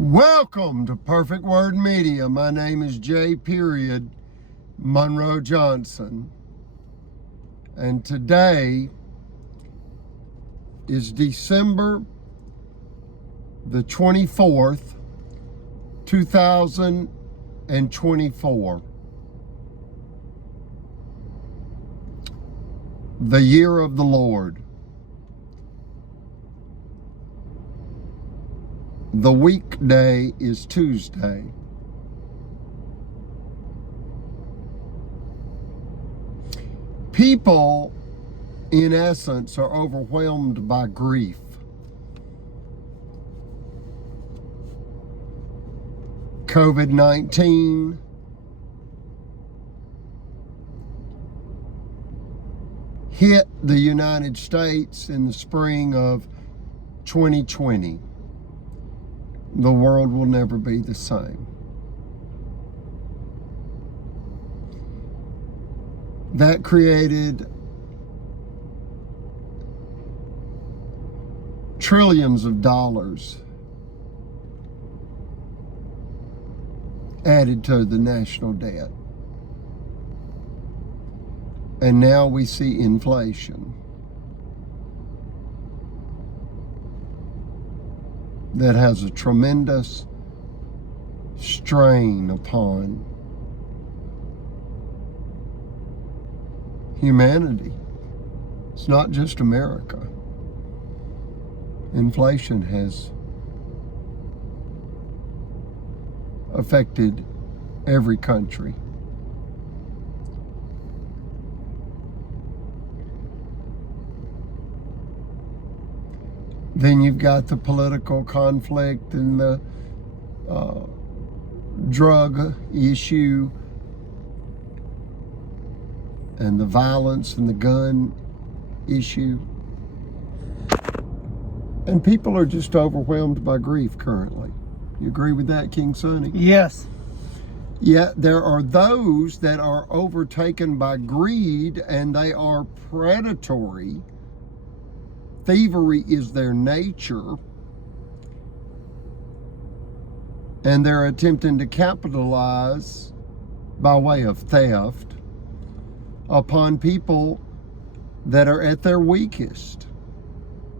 Welcome to Perfect Word Media. My name is J. Monroe Johnson. And today is December the 24th, 2024. The year of the Lord. The weekday is Tuesday. People, in essence, are overwhelmed by grief. COVID-19, hit the United States in the spring of 2020. The world will never be the same. That created trillions of dollars added to the national debt. And now we see inflation that has a tremendous strain upon humanity. It's not just America. Inflation has affected every country. Then you've got the political conflict and the drug issue and the violence and the gun issue. And people are just overwhelmed by grief currently. You agree with that, King Sonny? Yes. Yet there are those that are overtaken by greed and they are predatory. Thievery is their nature, and they're attempting to capitalize by way of theft upon people that are at their weakest.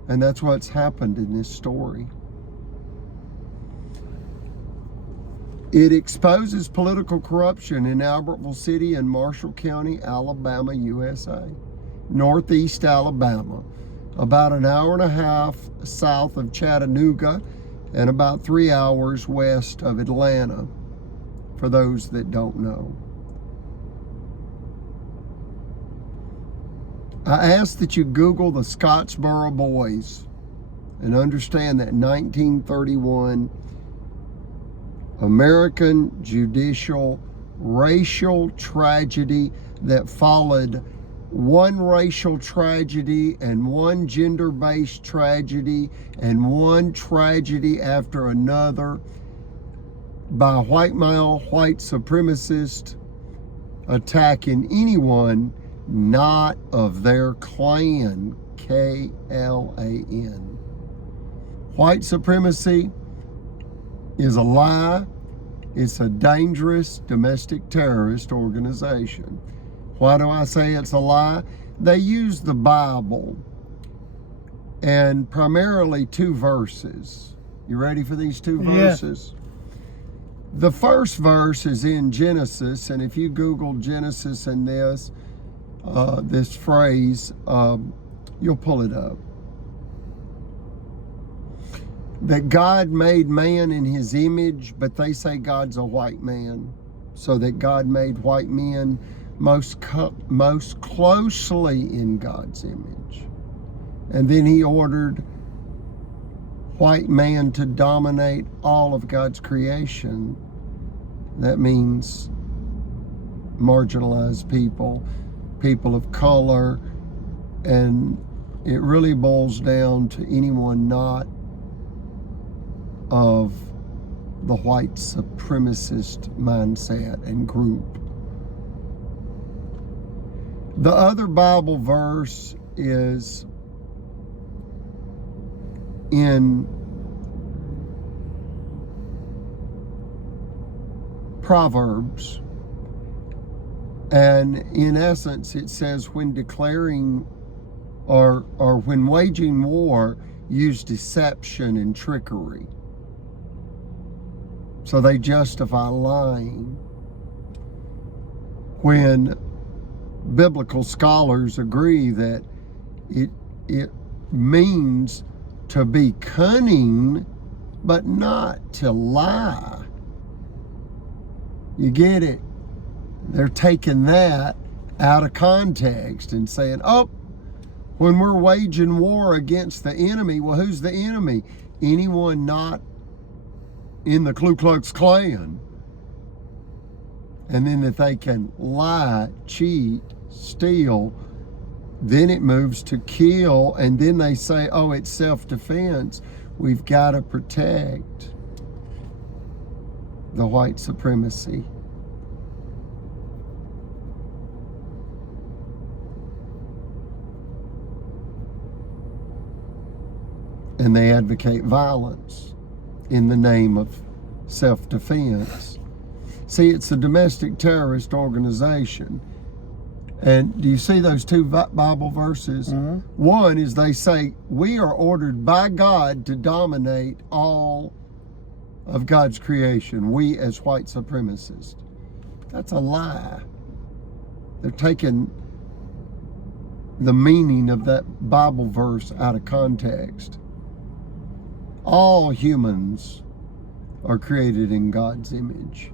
And that's what's happened in this story. It exposes political corruption in Albertville City and Marshall County, Alabama, USA. Northeast Alabama. About an hour and a half south of Chattanooga and about 3 hours west of Atlanta, for those that don't know. I ask that you Google the Scottsboro Boys and understand that 1931 American judicial racial tragedy that followed one racial tragedy and one gender-based tragedy and one tragedy after another by white male, white supremacist attacking anyone not of their clan, K-L-A-N. White supremacy is a lie. It's a dangerous domestic terrorist organization. Why do I say it's a lie? They use the Bible and primarily two verses. You ready for these two verses? Yeah. The first verse is in Genesis, and if you Google Genesis and this phrase, you'll pull it up. That God made man in his image, but they say God's a white man. So that God made white men most closely in God's image. And then he ordered white man to dominate all of God's creation. That means marginalized people, people of color, and it really boils down to anyone not of the white supremacist mindset and group. The other Bible verse is in Proverbs. And in essence, it says when declaring or when waging war, use deception and trickery. So they justify lying. When biblical scholars agree that it means to be cunning, but not to lie. You get it? They're taking that out of context and saying, oh, when we're waging war against the enemy, well, who's the enemy? Anyone not in the Ku Klux Klan. And then that they can lie, cheat, steal, then it moves to kill, and then they say, oh, it's self-defense. We've got to protect the white supremacy. And they advocate violence in the name of self-defense. See, it's a domestic terrorist organization. And do you see those two Bible verses? Mm-hmm. One is they say, we are ordered by God to dominate all of God's creation, we as white supremacists. That's a lie. They're taking the meaning of that Bible verse out of context. All humans are created in God's image.